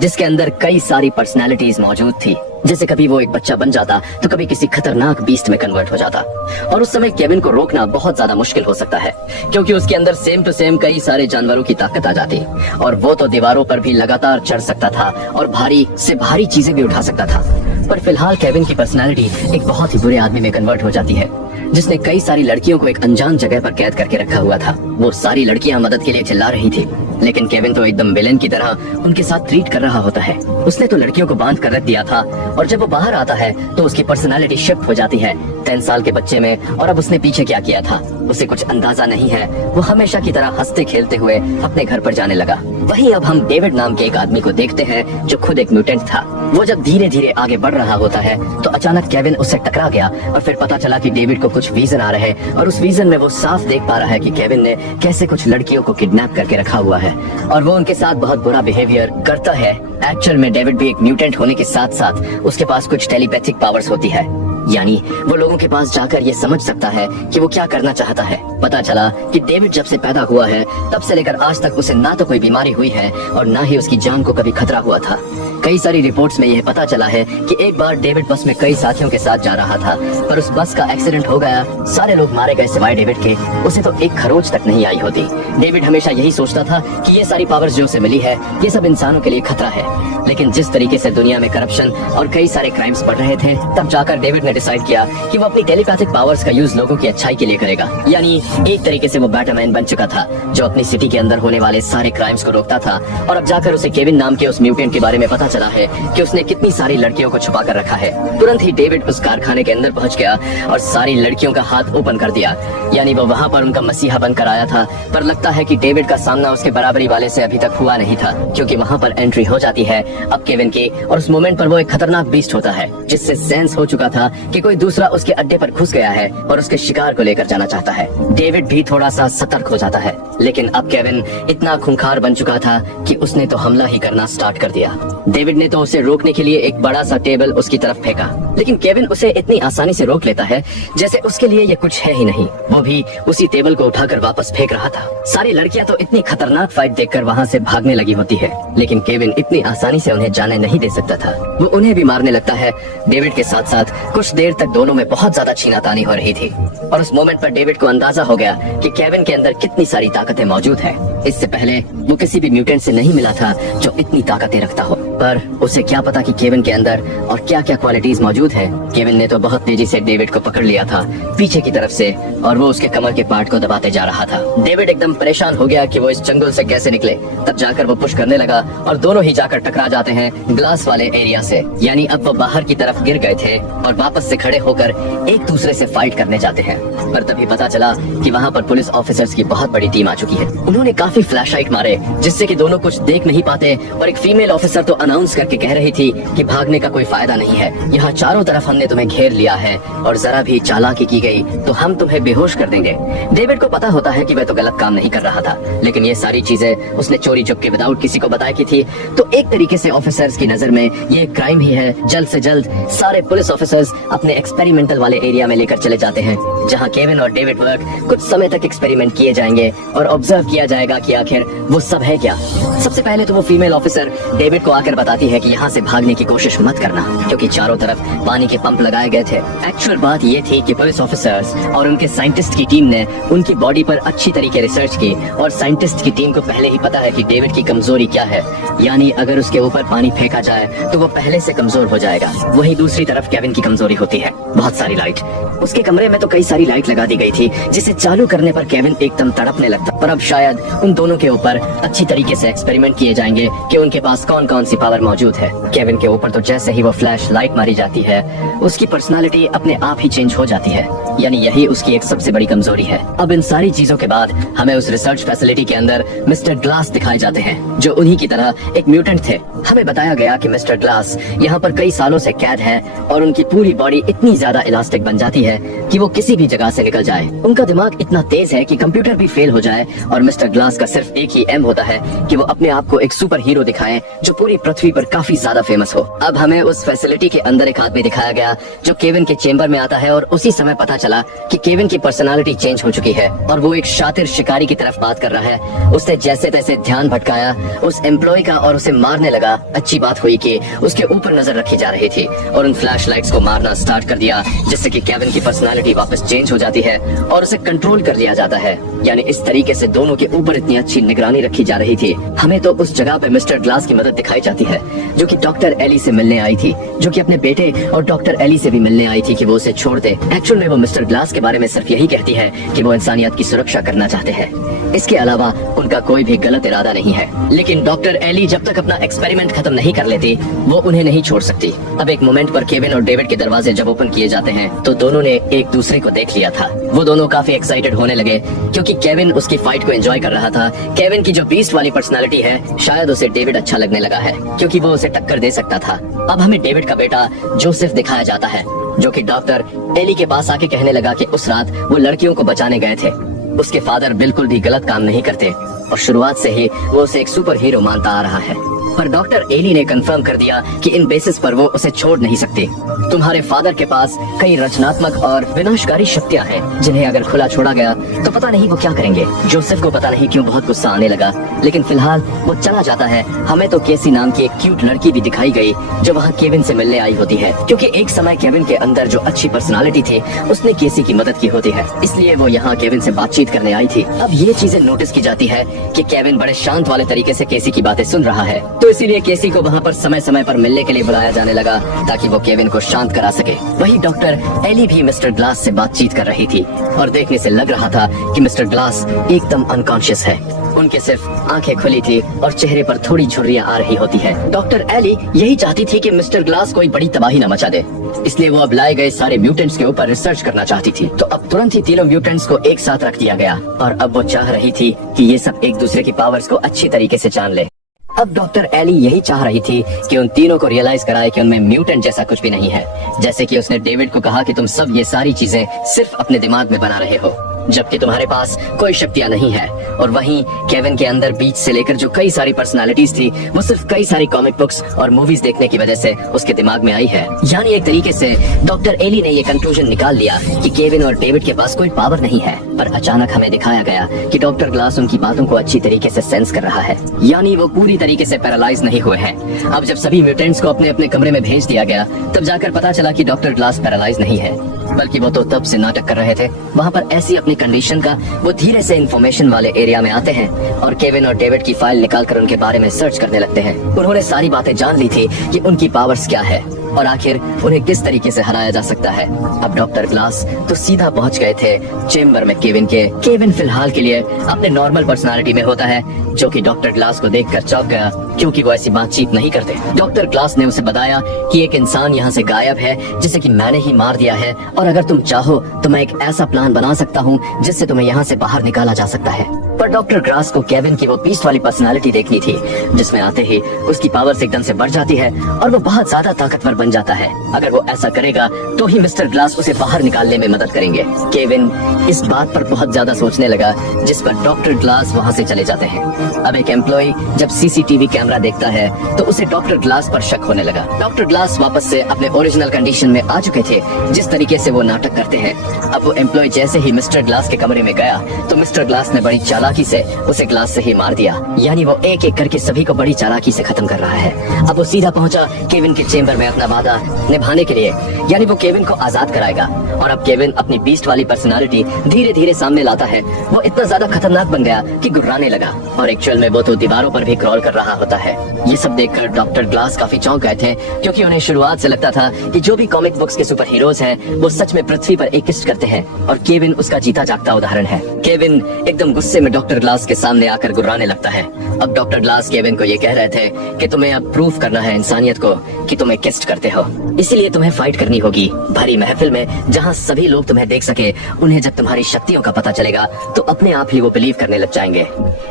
जिसके अंदर कई सारी पर्सनालिटीज मौजूद थी। जैसे कभी वो एक बच्चा बन जाता तो कभी किसी खतरनाक बीस्ट में कन्वर्ट हो जाता। और उस समय केविन को रोकना बहुत ज्यादा मुश्किल हो सकता है, क्योंकि उसके अंदर सेम टू सेम कई सारे जानवरों की ताकत आ जाती और वो तो दीवारों पर भी लगातार चढ़ सकता था और भारी से भारी चीजें भी उठा सकता था। पर फिलहाल केविन की पर्सनालिटी एक बहुत ही बुरे आदमी में कन्वर्ट हो जाती है, जिसने कई सारी लड़कियों को एक अनजान जगह पर कैद करके रखा हुआ था। वो सारी लड़कियां मदद के लिए चिल्ला रही थी, लेकिन केविन तो एकदम विलेन की तरह उनके साथ ट्रीट कर रहा होता है। उसने तो लड़कियों को बांध कर रख दिया था और जब वो बाहर आता है तो उसकी पर्सनालिटी शिफ्ट हो जाती है 10 साल के बच्चे में। और अब उसने पीछे क्या किया था उसे कुछ अंदाजा नहीं है। वो हमेशा की तरह हंसते खेलते हुए अपने घर पर जाने लगा। वहीं अब हम डेविड नाम के एक आदमी को देखते हैं जो खुद एक म्यूटेंट था। वो जब धीरे धीरे आगे बढ़ रहा होता है तो अचानक केविन उससे टकरा गया और फिर पता चला कि डेविड को कुछ विजन आ रहे हैं और उस विजन में वो साफ देख पा रहा है कि केविन ने कैसे कुछ लड़कियों को किडनैप करके रखा हुआ है और वो उनके साथ बहुत बुरा बिहेवियर करता है। एक्चुअल में डेविड भी एक म्यूटेंट होने के साथ साथ उसके पास कुछ टेलीपैथिक पावर्स होती है, यानी वो लोगों के पास जाकर ये समझ सकता है कि वो क्या करना चाहता है। पता चला कि डेविड जब से पैदा हुआ है तब से लेकर आज तक उसे ना तो कोई बीमारी हुई है और ना ही उसकी जान को कभी खतरा हुआ था। कई सारी रिपोर्ट्स में यह पता चला है कि एक बार डेविड बस में कई साथियों के साथ जा रहा था, पर उस बस का एक्सीडेंट हो गया। सारे लोग मारे गए सिवाय डेविड के। उसे तो एक खरोच तक नहीं आई होती। डेविड हमेशा यही सोचता था कि ये सारी पावर्स जो उसे मिली है ये सब इंसानों के लिए खतरा है, लेकिन जिस तरीके से दुनिया में करप्शन और कई सारे क्राइम्स बढ़ रहे थे तब जाकर डेविड ने डिसाइड किया कि वो अपनी टेलीपैथिक पावर्स का यूज लोगों की अच्छाई के लिए करेगा। यानी एक तरीके से वो बैटमैन बन चुका था जो अपनी सिटी के अंदर होने वाले सारे क्राइम्स को रोकता था। और अब जाकर उसे केविन नाम के उस म्यूटेंट के बारे में पता चला है कि उसने कितनी सारी लड़कियों को छुपा कर रखा है। तुरंत ही डेविड उस कारखाने के अंदर पहुंच गया और सारी लड़कियों का हाथ ओपन कर दिया, यानी वो वहां पर उनका मसीहा बनकर आया था। पर लगता है कि डेविड का सामना उसके बराबरी वाले से अभी तक हुआ नहीं था, क्योंकि वहां पर एंट्री हो जाती है अब केविन की और उस मोमेंट पर वो एक खतरनाक बीस्ट होता है जिससे सेंस हो चुका था कि कोई दूसरा उसके अड्डे पर घुस गया है और उसके शिकार को लेकर जाना चाहता है। डेविड भी थोड़ा सा सतर्क हो जाता है, लेकिन अब केविन इतना खूंखार बन चुका था कि उसने तो हमला ही करना स्टार्ट कर दिया। डेविड ने तो उसे रोकने के लिए एक बड़ा सा टेबल उसकी तरफ फेंका, लेकिन केविन उसे इतनी आसानी से रोक लेता है जैसे उसके लिए ये कुछ है ही नहीं। वो भी उसी टेबल को उठाकर वापस फेंक रहा था। सारी लड़कियां तो इतनी खतरनाक फाइट देखकर वहां से भागने लगी होती है, लेकिन केविन इतनी आसानी से उन्हें जाने नहीं दे सकता था। वो उन्हें भी मारने लगता है। डेविड के साथ साथ कुछ देर तक दोनों में बहुत ज्यादा छीनातानी हो रही थी और उस मोमेंट पर डेविड को अंदाजा हो गया कि केविन के अंदर कितनी सारी ताकतें मौजूद है। इससे पहले वो किसी भी म्यूटेंट से नहीं मिला था जो इतनी ताकतें रखता हो, पर उसे क्या पता कि केविन के अंदर और क्या क्या क्वालिटीज मौजूद है। केविन ने तो बहुत तेजी से डेविड को पकड़ लिया था पीछे की तरफ से और वो उसके कमर के पार्ट को दबाते जा रहा था। डेविड एकदम परेशान हो गया कि वो इस जंगल से कैसे निकले। तब जाकर वो पुश करने लगा और दोनों ही जाकर टकरा जाते हैं ग्लास वाले एरिया से, यानी अब वो बाहर की तरफ गिर गए थे और वापस से खड़े होकर एक दूसरे से फाइट करने जाते हैं। पर तभी पता चला कि वहाँ पर पुलिस ऑफिसर्स की बहुत बड़ी टीम आ चुकी है। उन्होंने काफी फ्लैशलाइट मारे जिससे कि दोनों कुछ देख नहीं पाते और एक फीमेल ऑफिसर तो अनाउंस करके कह रही थी कि भागने का कोई फायदा नहीं है, यहाँ चारों तरफ हमने तुम्हें घेर लिया है और जरा भी चालाकी की गई तो हम तुम्हें बेहोश कर देंगे। डेविड को पता होता है कि वह तो गलत काम नहीं कर रहा था, लेकिन ये सारी चीजें उसने चोरी चुपके विदाउट किसी को बताई की थी, तो एक तरीके से ऑफिसर्स की नजर में ये क्राइम ही है। जल्द से जल्द सारे पुलिस ऑफिसर्स अपने एक्सपेरिमेंटल वाले एरिया में लेकर चले जाते हैं, जहाँ केविन और डेविड वर्क कुछ समय तक एक्सपेरिमेंट किए जाएंगे और ऑब्जर्व किया जाएगा कि आखिर वो सब है क्या। सबसे पहले तो वो फीमेल ऑफिसर डेविड को आकर बताती है कि यहाँ से भागने की कोशिश मत करना, क्योंकि चारों तरफ पानी के पंप लगाए गए थे। एक्चुअल बात ये थी कि पुलिस ऑफिसर्स और उनके साइंटिस्ट की टीम ने उनकी बॉडी पर अच्छी तरीके रिसर्च की और साइंटिस्ट की टीम को पहले ही पता है कि डेविड की कमजोरी क्या है, यानी अगर उसके ऊपर पानी फेंका जाए तो वो पहले से कमजोर हो जाएगा। वहीं दूसरी तरफ केविन की कमजोरी होती है बहुत सारी लाइट। उसके कमरे में तो कई सारी लाइट लगा दी गई थी जिसे चालू करने पर केविन एकदम तड़पने लगता। पर अब शायद उन दोनों के ऊपर अच्छी तरीके से एक्सपेरिमेंट किए जाएंगे कि उनके पास कौन कौन सी पावर मौजूद है। केविन के ऊपर तो जैसे ही वो फ्लैश लाइट मारी जाती है उसकी पर्सनालिटी अपने आप ही चेंज हो जाती है, यानी यही उसकी एक सबसे बड़ी कमजोरी है। अब इन सारी चीजों के बाद हमें उस रिसर्च फैसिलिटी के अंदर मिस्टर ग्लास दिखाए जाते हैं जो उन्हीं की तरह एक म्यूटेंट थे। हमें बताया गया कि मिस्टर ग्लास यहाँ पर कई सालों से कैद है और उनकी पूरी बॉडी इतनी ज्यादा इलास्टिक बन जाती है कि वो किसी भी जगह से निकल जाए। उनका दिमाग इतना तेज है कि कंप्यूटर भी फेल हो जाए और मिस्टर ग्लास का सिर्फ एक ही एम होता है कि वो अपने आप को एक सुपर हीरो दिखाएं जो पूरी पृथ्वी पर काफी ज्यादा फेमस हो। अब हमें उस फैसिलिटी के अंदर एक आदमी दिखाया गया जो केविन के चेंबर में आता है और उसी समय पता चला कि केविन की पर्सनालिटी चेंज हो चुकी है और वो एक शातिर शिकारी की तरफ बात कर रहा है। उसने जैसे तैसे ध्यान भटकाया उस एम्प्लॉय का और उसे मारने लगा। अच्छी बात हुई कि उसके ऊपर नजर रखी जा रही थी और उन फ्लैश लाइट्स को मारना स्टार्ट कर दिया, जिससे कि केविन की पर्सनालिटी वापस चेंज हो जाती है और उसे कंट्रोल कर लिया जाता है। यानी इस तरीके से दोनों के ऊपर इतनी अच्छी निगरानी रखी जा रही थी। हमें तो उस जगह पे मिस्टर ग्लास की मदद दिखाई जाती है जो कि डॉक्टर एली से मिलने आई थी, जो कि अपने बेटे और डॉक्टर एली से भी मिलने आई थी कि वो उसे छोड़ दे। एक्चुअल में वो मिस्टर ग्लास के बारे में सिर्फ यही कहती है कि वो इंसानियत की सुरक्षा करना चाहते हैं, इसके अलावा उनका कोई भी गलत इरादा नहीं है। लेकिन डॉक्टर एली जब तक अपना एक्सपेरिमेंट खत्म नहीं कर लेती वो उन्हें नहीं छोड़ सकती। अब एक मोमेंट पर केविन और डेविड के दरवाजे जब ओपन किए जाते हैं तो दोनों ने एक दूसरे को देख लिया था। वो दोनों काफी एक्साइटेड होने लगे क्योंकि केविन उसकी फाइट को एंजॉय कर रहा था। केविन की जो बीस्ट वाली पर्सनालिटी है शायद उसे डेविड अच्छा लगने लगा है क्योंकि वो उसे टक्कर दे सकता था। अब हमें डेविड का बेटा जोसेफ दिखाया जाता है जो कि डॉक्टर एली के पास आके कहने लगा कि उस रात वो लड़कियों को बचाने गए थे। उसके फादर बिल्कुल भी गलत काम नहीं करते और शुरुआत से ही वो उसे एक सुपर हीरो मानता आ रहा है। पर डॉक्टर एली ने कंफर्म कर दिया कि इन बेसिस पर वो उसे छोड़ नहीं सकती। तुम्हारे फादर के पास कई रचनात्मक और विनाशकारी शक्तियां हैं जिन्हें अगर खुला छोड़ा गया तो पता नहीं वो क्या करेंगे। जोसेफ को पता नहीं क्यों बहुत गुस्सा आने लगा, लेकिन फिलहाल वो चला जाता है। हमें तो केसी नाम की एक क्यूट लड़की भी दिखाई गई जो वहाँ केविन से मिलने आई होती है, क्योंकि एक समय केविन के अंदर जो अच्छी पर्सनालिटी थी उसने केसी की मदद की होती है, इसलिए वो यहाँ केविन से बातचीत करने आई थी। अब ये चीजें नोटिस की जाती है कि केविन बड़े शांत वाले तरीके से केसी की बातें सुन रहा है, तो इसीलिए केसी को वहाँ पर समय समय पर मिलने के लिए बुलाया जाने लगा ताकि वो केविन को शांत करा सके। वही डॉक्टर एली भी मिस्टर ग्लास से बातचीत कर रही थी और देखने से लग रहा था कि मिस्टर ग्लास एकदम अनकॉन्शियस है। उनके सिर्फ आंखें खुली थी और चेहरे पर थोड़ी झुर्रियां आ रही होती है। डॉक्टर एली यही चाहती थी कि मिस्टर ग्लास कोई बड़ी तबाही न मचा दे, इसलिए वो अब लाए गए सारे म्यूटेंट्स के ऊपर रिसर्च करना चाहती थी। तो अब तुरंत ही तीनों म्यूटेंट्स को एक साथ रख दिया गया और अब वो चाह रही थी कि ये सब एक दूसरे की पावर्स को अच्छी तरीके से जान ले। अब डॉक्टर एली यही चाह रही थी कि उन तीनों को रियलाइज कराए कि उनमें म्यूटेंट जैसा कुछ भी नहीं है। जैसे कि उसने डेविड को कहा कि तुम सब ये सारी चीजें सिर्फ अपने दिमाग में बना रहे हो, जबकि तुम्हारे पास कोई शक्तियां नहीं है। और वहीं केविन के अंदर बीच से लेकर जो कई सारी पर्सनालिटीज थी वो सिर्फ कई सारी कॉमिक बुक्स और मूवीज देखने की वजह से उसके दिमाग में आई है। यानी एक तरीके से डॉक्टर एली ने ये कंक्लूजन निकाल लिया कि केविन और डेविड के पास कोई पावर नहीं है। पर अचानक हमें दिखाया गया कि डॉक्टर ग्लास उनकी बातों को अच्छी तरीके से सेंस कर रहा है, यानी वो पूरी तरीके से पैरालाइज नहीं हुए हैं। अब जब सभी म्यूटेंट्स को अपने अपने कमरे में भेज दिया गया तब जाकर पता चला कि डॉक्टर ग्लास पैरालाइज नहीं है, बल्कि वो तो तब से नाटक कर रहे थे। वहाँ पर ऐसी अपनी कंडीशन का वो धीरे से इंफॉर्मेशन वाले एरिया में आते हैं और केविन और डेविड की फाइल निकालकर उनके बारे में सर्च करने लगते हैं। उन्होंने सारी बातें जान ली थी कि उनकी पावर्स क्या है और आखिर उन्हें किस तरीके से हराया जा सकता है। अब डॉक्टर ग्लास तो सीधा पहुंच गए थे चेम्बर में केविन के। केविन फिलहाल के लिए अपने नॉर्मल पर्सनालिटी में होता है, जो कि डॉक्टर ग्लास को देखकर चौंक गया क्योंकि वो ऐसी बातचीत नहीं करते। डॉक्टर ग्लास ने उसे बताया कि एक इंसान यहाँ से गायब है जिसे कि मैंने ही मार दिया है और अगर तुम चाहो तो मैं एक ऐसा प्लान बना सकता हूँ जिससे तुम्हें यहाँ से बाहर निकाला जा सकता है। पर डॉक्टर ग्लास को केविन की वो बीस्ट वाली पर्सनालिटी देखनी थी जिसमें आते ही उसकी पावर्स एकदम से बढ़ जाती है और वो बहुत ज्यादा ताकतवर बन जाता है। अगर वो ऐसा करेगा तो ही मिस्टर ग्लास उसे बाहर निकालने में मदद करेंगे। केविन इस बात पर बहुत ज्यादा सोचने लगा, जिस पर डॉक्टर ग्लास वहाँ से चले जाते हैं। अब एक एम्प्लॉय जब सीसीटीवी कैमरा देखता है तो उसे डॉक्टर ग्लास पर शक होने लगा। डॉक्टर ग्लास वापस से अपने ओरिजिनल कंडीशन में आ चुके थे, जिस तरीके से वो नाटक करते हैं। अब वो एम्प्लॉय जैसे ही मिस्टर ग्लास के कमरे में गया तो मिस्टर ग्लास ने बड़ी चालाकी से उसे ग्लास से ही मार दिया। यानी वो एक एक करके सभी को बड़ी चालाकी से खत्म कर रहा है। अब वो सीधा पहुंचा केविन के चेम्बर में अपना वादा निभाने के लिए, यानी वो केविन को आजाद कराएगा। और अब केविन अपनी बीस्ट वाली पर्सनालिटी धीरे धीरे सामने लाता है। वो इतना ज्यादा खतरनाक बन गया कि गुर्राने लगा और एक्चुअल में वो तो दीवारों पर भी क्रॉल कर रहा होता है। ये सब देखकर डॉक्टर ग्लास काफी चौंक गए थे क्योंकि उन्हें शुरुआत से लगता था कि जो भी कॉमिक बुक्स के सुपर हीरोज हैं वो सच में पृथ्वी पर एकिस्ट करते हैं और केविन उसका जीता जागता उदाहरण है। केविन एकदम गुस्से में डॉक्टर ग्लास के सामने आकर गुर्राने लगता है। अब डॉक्टर ग्लास केविन को ये कह रहे थे कि तुम्हें अब प्रूफ करना है इंसानियत को कि तुम एकिस्ट करते हो, इसीलिए तुम्हें फाइट करनी होगी भरी महफिल में जहाँ सभी लोग तुम्हें देख सके। उन्हें जब तुम्हारी शक्तियों का पता चलेगा तो अपने आप ही वो बिलीव करने लग जाएंगे।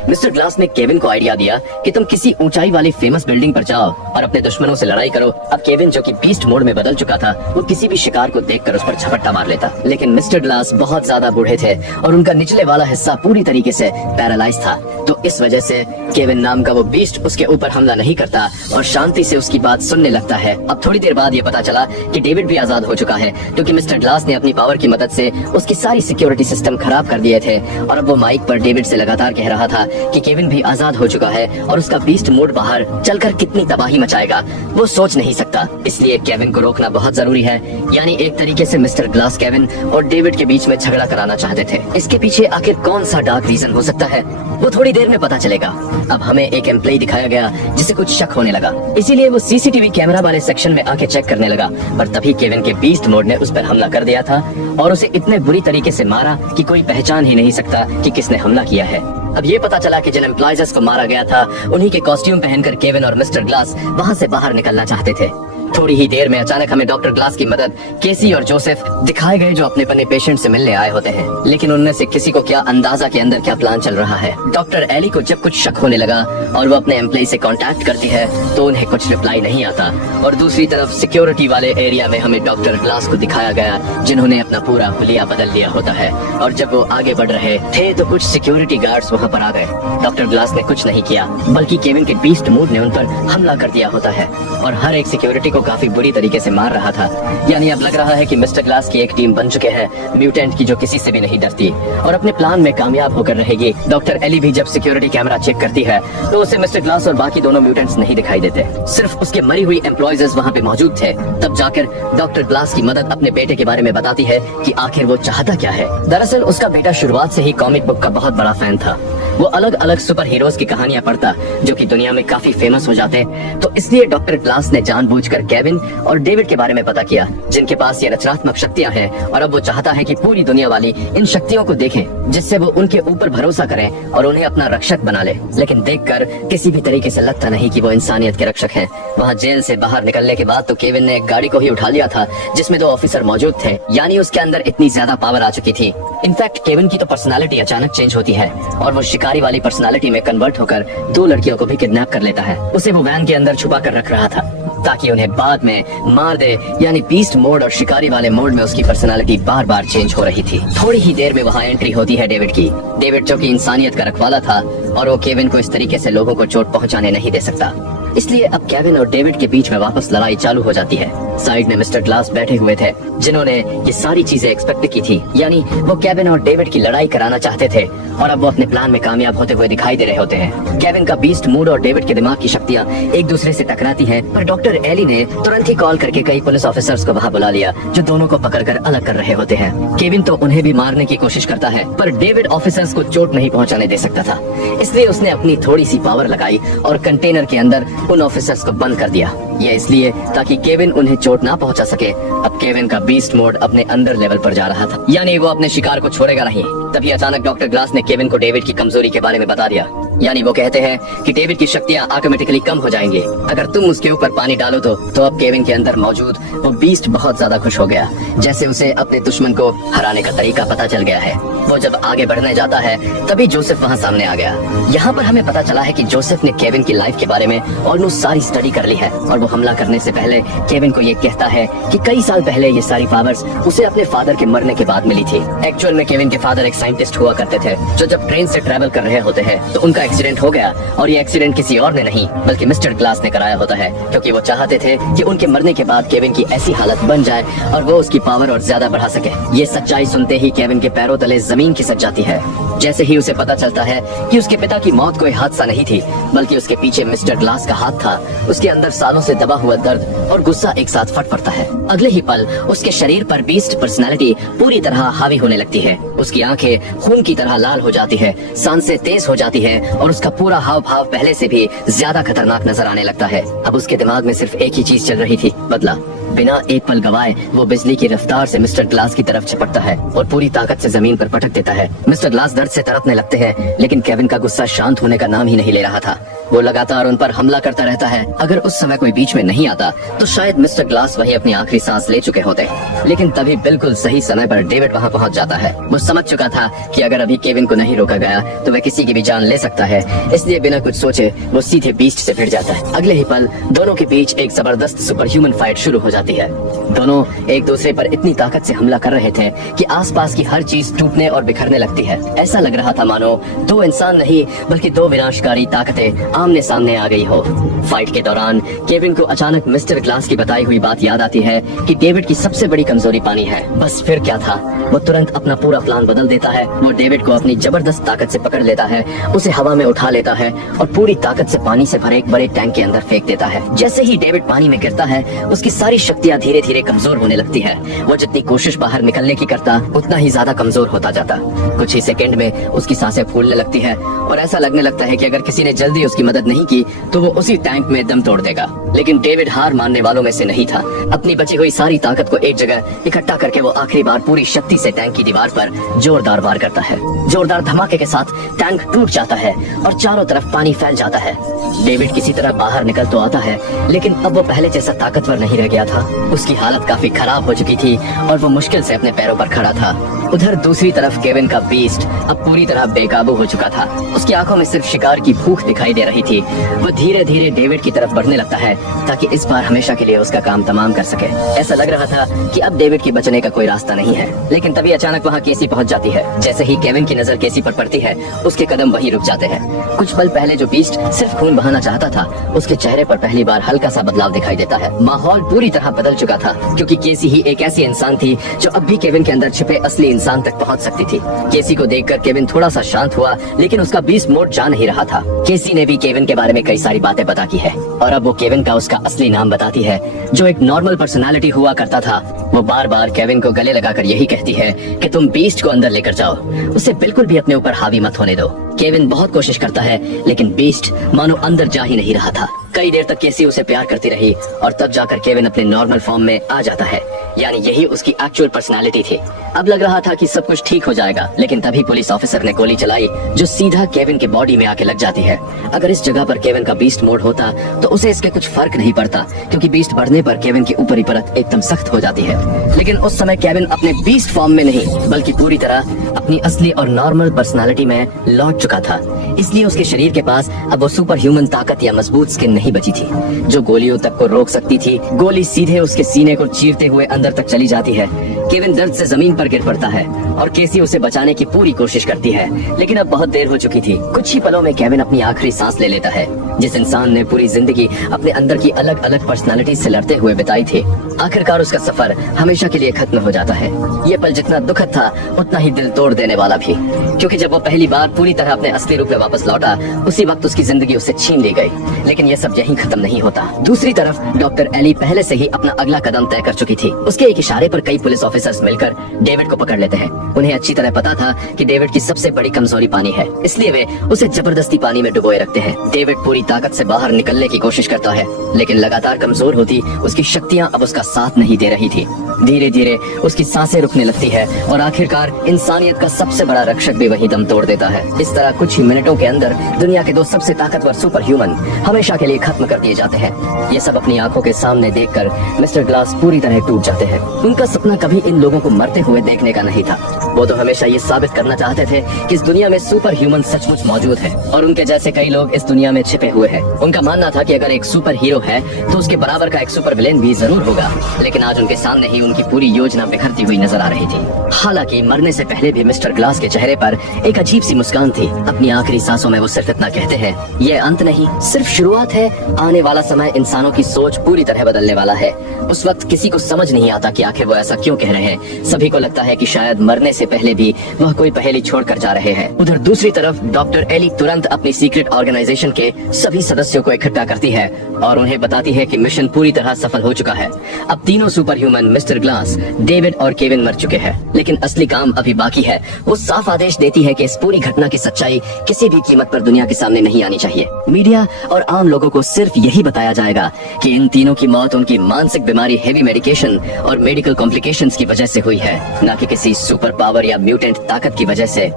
मिस्टर ग्लास ने केविन को आइडिया दिया कि तुम किसी ऊंचे ऊंचाई वाली फेमस बिल्डिंग पर जाओ और अपने दुश्मनों से लड़ाई करो। अब केविन जो कि बीस्ट मोड में बदल चुका था, वो किसी भी शिकार को देखकर उस पर झपट्टा मार लेता। लेकिन मिस्टर ग्लास बहुत ज्यादा बूढ़े थे और उनका निचले वाला हिस्सा पूरी तरीके से पैरालाइज था, तो इस वजह से केविन नाम का वो बीस्ट उसके ऊपर हमला नहीं करता और शांति से उसकी बात सुनने लगता है। अब थोड़ी देर बाद ये पता चला कि डेविड भी आजाद हो चुका है, क्योंकि मिस्टर ग्लास ने अपनी पावर की मदद से उसकी सारी सिक्योरिटी सिस्टम खराब कर दिए थे। और अब वो माइक पर डेविड से लगातार कह रहा था कि केविन भी आजाद हो चुका है और उसका बीस्ट मोड बाहर चलकर कितनी तबाही मचाएगा वो सोच नहीं सकता। इसलिए केविन को रोकना बहुत जरूरी है। यानी एक तरीके से मिस्टर ग्लास केविन और डेविड के बीच में झगड़ा कराना चाहते थे। इसके पीछे आखिर कौन सा डार्क रीजन हो सकता है, वो थोड़ी देर में पता चलेगा। अब हमें एक एम्प्लॉय दिखाया गया जिसे कुछ शक होने लगा, इसीलिए वो सीसीटीवी कैमरा वाले सेक्शन में आके चेक करने लगा। पर तभी केविन के बीस्ट मोड ने उस पर हमला कर दिया था और उसे इतने बुरी तरीके से मारा कि कोई पहचान ही नहीं सकता कि किसने हमला किया है। अब ये पता चला कि जिन एम्प्लॉयज को मारा गया था, उन्हीं के कॉस्ट्यूम पहनकर केविन और मिस्टर ग्लास वहाँ से बाहर निकलना चाहते थे। थोड़ी ही देर में अचानक हमें डॉक्टर ग्लास की मदद केसी और जोसेफ दिखाए गए, जो अपने अपने पेशेंट से मिलने आए होते हैं। लेकिन उनमें से किसी को क्या अंदाजा के अंदर क्या प्लान चल रहा है। डॉक्टर एली को जब कुछ शक होने लगा और वो अपने एम्प्लॉय से कांटेक्ट करती है तो उन्हें कुछ रिप्लाई नहीं आता। और दूसरी तरफ सिक्योरिटी वाले एरिया में हमें डॉक्टर ग्लास को दिखाया गया, जिन्होंने अपना पूरा हुलिया बदल लिया होता है। और जब वो आगे बढ़ रहे थे तो कुछ सिक्योरिटी गार्ड्स वहाँ पर आ गए। डॉक्टर ग्लास ने कुछ नहीं किया, बल्कि केविन के बीस्ट मोड ने उन पर हमला कर दिया होता है और हर एक सिक्योरिटी को काफी बुरी तरीके से मार रहा था। यानी अब लग रहा है कि मिस्टर ग्लास की एक टीम बन चुके हैं, म्यूटेंट की, जो किसी से भी नहीं डरती और अपने प्लान में कामयाब होकर रहेगी। डॉक्टर एली भी जब सिक्योरिटी कैमरा चेक करती है तो उसे मिस्टर ग्लास और बाकी दोनों म्यूटेंट्स नहीं दिखाई देते, सिर्फ उसके मरी हुई एम्प्लॉयज वहाँ पे मौजूद थे। तब जाकर डॉक्टर ग्लास की मदद अपने बेटे के बारे में बताती है कि आखिर वो चाहता क्या है। दरअसल उसका बेटा शुरुआत से ही कॉमिक बुक का बहुत बड़ा फैन था। वो अलग अलग सुपर हीरोज की कहानियां पढ़ता, जो कि दुनिया में काफी फेमस हो जाते। तो इसलिए डॉक्टर ग्लास ने जानबूझकर केविन और डेविड के बारे में पता किया, जिनके पास ये रचनात्मक शक्तियां हैं। और अब वो चाहता है कि पूरी दुनिया वाली इन शक्तियों को देखें, जिससे वो उनके ऊपर भरोसा करें और उन्हें अपना रक्षक बना ले। लेकिन देखकर किसी भी तरीके से लगता नहीं कि वो इंसानियत के रक्षक हैं। वहाँ जेल से बाहर निकलने के बाद तो केविन ने एक गाड़ी को ही उठा लिया था जिसमें 2 ऑफिसर मौजूद थे। यानी उसके अंदर इतनी ज्यादा पावर आ चुकी थी। इनफैक्ट केविन की तो पर्सनालिटी अचानक चेंज होती है और वो शिकारी वाली पर्सनालिटी में कन्वर्ट होकर 2 लड़कियों को भी किडनैप कर लेता है। उसे वो वैन के अंदर छुपा कर रख रहा था ताकि उन्हें बाद में मार दे। यानी बीस्ट मोड और शिकारी वाले मोड में उसकी पर्सनालिटी बार बार चेंज हो रही थी। थोड़ी ही देर में वहाँ एंट्री होती है डेविड की। डेविड जो कि इंसानियत का रखवाला था और वो केविन को इस तरीके से लोगों को चोट पहुंचाने नहीं दे सकता, इसलिए अब केविन और डेविड के बीच में वापस लड़ाई चालू हो जाती है। साइड में मिस्टर ग्लास बैठे हुए थे, जिन्होंने ये सारी चीजें एक्सपेक्ट की थी। यानी वो केविन और डेविड की लड़ाई कराना चाहते थे और अब वो अपने प्लान में कामयाब होते हुए दिखाई दे रहे होते हैं। केविन का बीस्ट मूड और डेविड के दिमाग की शक्तियाँ एक दूसरे से टकराती हैं, पर डॉक्टर एली ने तुरंत ही कॉल करके कई पुलिस ऑफिसर्स को वहाँ बुला लिया, जो दोनों को पकड़कर अलग कर रहे होते हैं। केविन तो उन्हें भी मारने की कोशिश करता है, पर डेविड ऑफिसर्स को चोट नहीं पहुँचाने दे सकता था, इसलिए उसने अपनी थोड़ी सी पावर लगाई और कंटेनर के अंदर उन ऑफिसर्स को बंद कर दिया। ये इसलिए ताकि केविन उन्हें चोट ना पहुंचा सके। अब केविन का बीस्ट मोड अपने अंदर लेवल पर जा रहा था, यानी वो अपने शिकार को छोड़ेगा नहीं। तभी अचानक डॉक्टर ग्लास ने केविन को डेविड की कमजोरी के बारे में बता दिया। यानी वो कहते हैं कि डेविड की शक्तियाँ ऑटोमेटिकली कम हो जाएंगी अगर तुम उसके ऊपर पानी डालो तो अब केविन के अंदर मौजूद वो बीस्ट बहुत ज्यादा खुश हो गया, जैसे उसे अपने दुश्मन को हराने का तरीका पता चल गया है। वो जब आगे बढ़ने जाता है तभी जोसेफ वहाँ सामने आ गया। यहाँ पर हमें पता चला है कि जोसेफ ने केविन की लाइफ के बारे में ऑलमोस्ट सारी स्टडी कर ली है और वो हमला करने से पहले केविन को ये कहता है कि कई साल पहले ये सारी पावर्स उसे अपने फादर के मरने के बाद मिली थी। एक्चुअल में केविन के फादर एक साइंटिस्ट हुआ करते थे, जो जब ट्रेन से ट्रैवल कर रहे होते हैं तो उनका एक्सीडेंट हो गया और ये एक्सीडेंट किसी और ने नहीं बल्कि मिस्टर ग्लास ने कराया होता है, क्योंकि वो चाहते थे कि उनके मरने के बाद केविन की ऐसी हालत बन जाए और वो उसकी पावर और ज्यादा बढ़ा सके। ये सच्चाई सुनते ही केविन के पैरों तले जमीन खिसक जाती है। जैसे ही उसे पता चलता है कि उसके पिता की मौत कोई हादसा नहीं थी, बल्कि उसके पीछे मिस्टर ग्लास का हाथ था, उसके अंदर सालों से दबा हुआ दर्द और गुस्सा एक साथ फट पड़ता है। अगले ही पल उसके शरीर पर बीस्ट पर्सनालिटी पूरी तरह हावी होने लगती है। उसकी आंखें खून की तरह लाल हो जाती है, सांसें तेज हो जाती है और उसका पूरा हाव भाव पहले से भी ज्यादा खतरनाक नजर आने लगता है। अब उसके दिमाग में सिर्फ एक ही चीज चल रही थी, बदला। बिना एक पल गवाए वो बिजली की रफ्तार से मिस्टर ग्लास की तरफ झपटता है और पूरी ताकत से जमीन पर पटक देता है। मिस्टर ग्लास दर्द से तड़पने लगते हैं, लेकिन केविन का गुस्सा शांत होने का नाम ही नहीं ले रहा था। वो लगातार उन पर हमला करता रहता है। अगर उस समय कोई बीच में नहीं आता तो शायद मिस्टर ग्लास वही अपनी आखिरी सांस ले चुके होते। लेकिन तभी बिल्कुल सही समय पर डेविड वहाँ पहुँच जाता है। वो समझ चुका था कि अगर अभी केविन को नहीं रोका गया तो वह किसी की भी जान ले सकता है, इसलिए बिना कुछ सोचे वो सीधे बीस्ट से भिड़ जाता है। अगले ही पल दोनों के बीच एक जबरदस्त सुपर ह्यूमन फाइट शुरू हो जाती है। दोनों एक दूसरे पर इतनी ताकत से हमला कर रहे थे कि आसपास की हर चीज टूटने और बिखरने लगती है। ऐसा लग रहा था मानो दो इंसान नहीं बल्कि दो विनाशकारी ताकतें आमने सामने आ गई हो। फाइट के दौरान केविन को अचानक मिस्टर ग्लास की बताई हुई बात याद आती है कि डेविड की सबसे बड़ी कमजोरी पानी है। बस फिर क्या था, वो तुरंत अपना पूरा प्लान बदल देता है। वो डेविड को अपनी जबरदस्त ताकत से पकड़ लेता है, उसे हवा में उठा लेता है और पूरी ताकत से पानी से भरे एक बड़े टैंक के अंदर फेंक देता है। जैसे ही डेविड पानी में गिरता है उसकी सारी शक्तियाँ धीरे धीरे कमजोर होने लगती है। वो जितनी कोशिश बाहर निकलने की करता उतना ही ज्यादा कमजोर होता जाता। कुछ ही सेकंड में उसकी सांसें फूलने लगती है और ऐसा लगने लगता है कि अगर किसी ने जल्दी उसकी मदद नहीं की तो वो उसी टैंक में दम तोड़ देगा। लेकिन डेविड हार मानने वालों में से नहीं था। अपनी बची हुई सारी ताकत को एक जगह इकट्ठा करके वो आखिरी बार पूरी शक्ति से टैंक की दीवार पर जोरदार वार करता है। जोरदार धमाके के साथ टैंक टूट जाता है और चारों तरफ पानी फैल जाता है। डेविड किसी तरह बाहर निकल तो आता है, लेकिन अब वो पहले जैसा ताकतवर नहीं रह गया था। उसकी हालत काफी खराब हो चुकी थी और वो मुश्किल से अपने पैरों पर खड़ा था। उधर दूसरी तरफ केविन का बीस्ट अब पूरी तरह बेकाबू हो चुका था। उसकी आंखों में सिर्फ शिकार की भूख दिखाई दे रही थी। वो धीरे धीरे डेविड की तरफ बढ़ने लगता है ताकि इस बार हमेशा के लिए उसका काम तमाम कर सके। ऐसा लग रहा था कि अब डेविड के बचने का कोई रास्ता नहीं है। लेकिन तभी अचानक वहाँ केसी पहुँच जाती है। जैसे ही केविन की नजर केसी पर पड़ती है उसके कदम वहीं रुक जाते हैं। कुछ पल पहले जो बीस्ट सिर्फ खून बहाना चाहता था उसके चेहरे पर पहली बार हल्का सा बदलाव दिखाई देता है। माहौल पूरी तरह बदल चुका था क्योंकि केसी ही एक ऐसी इंसान थी जो अब भी केविन के अंदर छिपे असली इंसान तक पहुंच सकती थी। केसी को देखकर केविन थोड़ा सा शांत हुआ, लेकिन उसका बीस्ट मोड जा नहीं रहा था। केसी ने भी केविन के बारे में कई सारी बातें पता की है और अब वो केविन का उसका असली नाम बताती है। जो एक नॉर्मल पर्सनालिटी हुआ करता था वो बार बार केविन को गले लगाकर यही कहती है कि तुम बीस्ट को अंदर लेकर जाओ, उसे बिल्कुल भी अपने ऊपर हावी मत होने दो। केविन बहुत कोशिश करता है लेकिन बीस्ट मानो अंदर जा ही नहीं रहा था। कई देर तक केसी उसे प्यार करती रही और तब जाकर केविन अपने नॉर्मल फॉर्म में आ जाता है, यानी यही उसकी एक्चुअल पर्सनालिटी थी। अब लग रहा था कि सब कुछ ठीक हो जाएगा, लेकिन तभी पुलिस ऑफिसर ने गोली चलाई जो सीधा केविन के बॉडी में आके लग जाती है। अगर इस जगह पर केविन का बीस्ट मोड होता तो उसे इसके कुछ फर्क नहीं पड़ता क्योंकि बीस्ट बढ़ने पर केविन की ऊपरी परत एकदम सख्त हो जाती है। लेकिन उस समय केविन अपने बीस्ट फॉर्म में नहीं बल्कि पूरी तरह अपनी असली और नॉर्मल पर्सनालिटी में लौट चुका था। इसलिए उसके शरीर के पास अब वो सुपर ह्यूमन ताकत या मजबूत स्किन नहीं बची थी जो गोलियों तक को रोक सकती थी। गोली सीधे उसके सीने को चीरते हुए अंदर तक चली जाती है। केविन दर्द से जमीन पर गिर पड़ता है और केसी उसे बचाने की पूरी कोशिश करती है, लेकिन अब बहुत देर हो चुकी थी। कुछ ही पलों में केविन अपनी आखिरी सांस ले लेता है। जिस इंसान ने पूरी जिंदगी अपने अंदर की अलग अलग पर्सनालिटी से लड़ते हुए बिताई थी, आखिरकार उसका सफर हमेशा के लिए खत्म हो जाता है। ये पल जितना दुखद था उतना ही दिल तोड़ देने वाला भी, क्योंकि जब वो पहली बार पूरी तरह अपने असली रूप में वापस लौटा उसी वक्त उसकी जिंदगी उससे छीन ली गई। लेकिन ये सब यहीं खत्म नहीं होता। दूसरी तरफ डॉक्टर एली पहले से ही अपना अगला कदम तय कर चुकी थी। उसके एक इशारे पर कई पुलिस ऑफिसर्स मिलकर डेविड को पकड़ लेते हैं। उन्हें अच्छी तरह पता था कि डेविड की सबसे बड़ी कमजोरी पानी है, इसलिए वे उसे जबरदस्ती पानी में डुबोए रखते हैं। डेविड पूरी ताकत से बाहर निकलने की कोशिश करता है, लेकिन लगातार कमजोर होती उसकी शक्तियां अब उसका साथ नहीं दे रही थी। धीरे धीरे उसकी सांसें रुकने लगती है और आखिरकार इंसानियत का सबसे बड़ा रक्षक भी वही दम तोड़ देता है। इस तरह कुछ ही मिनटों के अंदर दुनिया के दो सबसे ताकतवर सुपर ह्यूमन हमेशा के लिए खत्म कर दिए जाते हैं। ये सब अपनी आंखों के सामने देखकर मिस्टर ग्लास पूरी तरह टूट जाते हैं। उनका सपना कभी इन लोगों को मरते हुए देखने का नहीं था। वो तो हमेशा ये साबित करना चाहते थे कि इस दुनिया में सुपर ह्यूमन सचमुच मौजूद है और उनके जैसे कई लोग इस दुनिया में छिपे हुए हैं। उनका मानना था कि अगर एक सुपर हीरो है तो उसके बराबर का एक सुपर विलेन भी जरूर होगा, लेकिन आज उनके सामने ही उनकी पूरी योजना बिखरती हुई नजर आ रही थी। हालांकि मरने से पहले भी मिस्टर ग्लास के चेहरे पर एक अजीब सी मुस्कान थी। अपनी आखिरी सांसों में वो सिर्फ इतना कहते हैं, ये अंत नहीं, सिर्फ शुरुआत है। आने वाला समय इंसानों की सोच पूरी तरह बदलने वाला है। उस वक्त किसी को समझ नहीं आता कि आखिर वो ऐसा क्यों कह रहे हैं। सभी को लगता है कि शायद मरने से पहले भी वह कोई पहेली छोड़कर जा रहे हैं। उधर दूसरी तरफ डॉक्टर एली तुरंत अपनी सीक्रेट ऑर्गेनाइजेशन के सभी सदस्यों को इकट्ठा करती है और उन्हें बताती है कि मिशन पूरी तरह सफल हो चुका है। अब तीनों super human mister glass, David और केविन मर चुके हैं, लेकिन असली काम अभी बाकी है। वो साफ आदेश देती है कि इस पूरी घटना की सच्चाई किसी भी कीमत पर दुनिया के सामने नहीं आनी चाहिए। मीडिया और आम लोगों को सिर्फ यही बताया जाएगा कि इन तीनों की मौत उनकी मानसिक बीमारी, हेवी मेडिकेशन और मेडिकल कॉम्प्लिकेशंस की वजह से हुई है, न कि किसी सुपर पावर या म्यूटेंट ताकत की वजह से।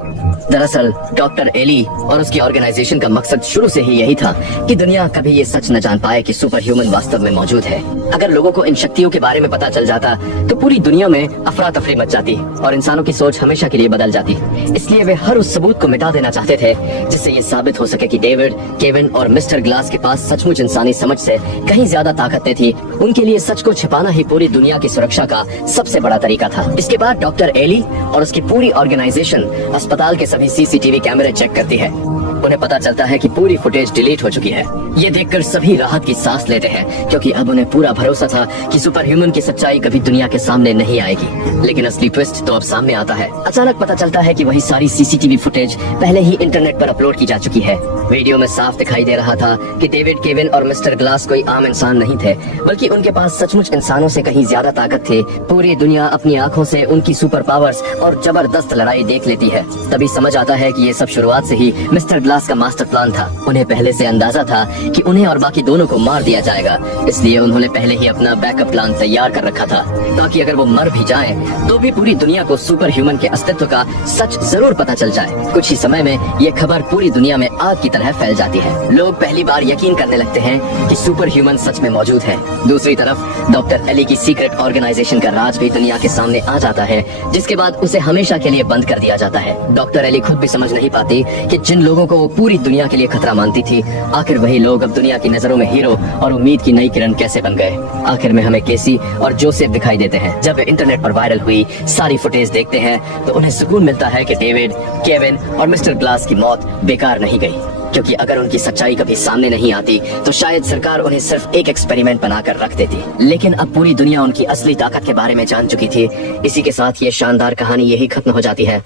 दरअसल डॉक्टर एली और उसकी ऑर्गेनाइजेशन का मकसद शुरू से ही यही था कि दुनिया कभी ये सच न जान पाए कि सुपर ह्यूमन वास्तव में मौजूद है। अगर लोगों को इन शक्तियों के बारे में पता चल जाता तो पूरी दुनिया में अफरा तफरी मच जाती और इंसानों की सोच हमेशा के लिए बदल जाती। इसलिए वे हर उस सबूत को मिटा देना चाहते थे जिससे ये साबित हो सके कि डेविड, केविन और मिस्टर ग्लास के पास सचमुच इंसानी समझ से कहीं ज्यादा ताकतें थी। उनके लिए सच को छिपाना ही पूरी दुनिया की सुरक्षा का सबसे बड़ा तरीका था। इसके बाद डॉक्टर एली और उसकी पूरी ऑर्गेनाइजेशन अस्पताल के सभी सीसीटीवी कैमरे चेक करती है। उन्हें पता चलता है कि पूरी फुटेज डिलीट हो चुकी है। ये देखकर सभी राहत की सांस लेते हैं क्योंकि अब उन्हें पूरा भरोसा था कि सुपर ह्यूमन की सच्चाई कभी दुनिया के सामने नहीं आएगी। लेकिन असली ट्विस्ट तो अब सामने आता है। अचानक पता चलता है कि वही सारी सीसीटीवी फुटेज पहले ही इंटरनेट पर अपलोड की जा चुकी है। वीडियो में साफ दिखाई दे रहा था कि डेविड, केविन और मिस्टर ग्लास कोई आम इंसान नहीं थे, बल्कि उनके पास सचमुच इंसानों से कहीं ज्यादा ताकत थी। पूरी दुनिया अपनी आंखों से उनकी सुपर पावर्स और जबरदस्त लड़ाई देख लेती है। तभी समझ आता है कि ये सब शुरुआत से ही मिस्टर ग्लास का मास्टर प्लान था। उन्हें पहले से अंदाजा था कि उन्हें और बाकी दोनों को मार दिया जाएगा, इसलिए उन्होंने पहले ही अपना बैकअप प्लान तैयार कर रखा था ताकि अगर वो मर भी जाएं, तो भी पूरी दुनिया को सुपर ह्यूमन के अस्तित्व का सच जरूर पता चल जाए। कुछ ही समय में ये खबर पूरी दुनिया में आग की तरह फैल जाती है। लोग पहली बार यकीन करने लगते हैं कि सुपर ह्यूमन सच में मौजूद है। दूसरी तरफ डॉक्टर एली की सीक्रेट ऑर्गेनाइजेशन का राज भी दुनिया के सामने आ जाता है, जिसके बाद उसे हमेशा के लिए बंद कर दिया जाता है। डॉक्टर एली खुद भी समझ नहीं पाती कि जिन लोगों को वो पूरी दुनिया के लिए खतरा मानती थी, आखिर वही लोग अब दुनिया की नजरों में हीरो और उम्मीद की नई किरण कैसे बन गए। आखिर में हमें केसी और जोसेफ दिखाई देते हैं। जब वे इंटरनेट पर वायरल हुई सारी फुटेज देखते हैं तो उन्हें सुकून मिलता है कि डेविड, केविन और मिस्टर ग्लास की मौत बेकार नहीं गई, क्योंकि अगर उनकी सच्चाई कभी सामने नहीं आती तो शायद सरकार उन्हें सिर्फ एक एक्सपेरिमेंट बनाकर रख देती। लेकिन अब पूरी दुनिया उनकी असली ताकत के बारे में जान चुकी थी। इसी के साथ ये शानदार कहानी यही खत्म हो जाती है।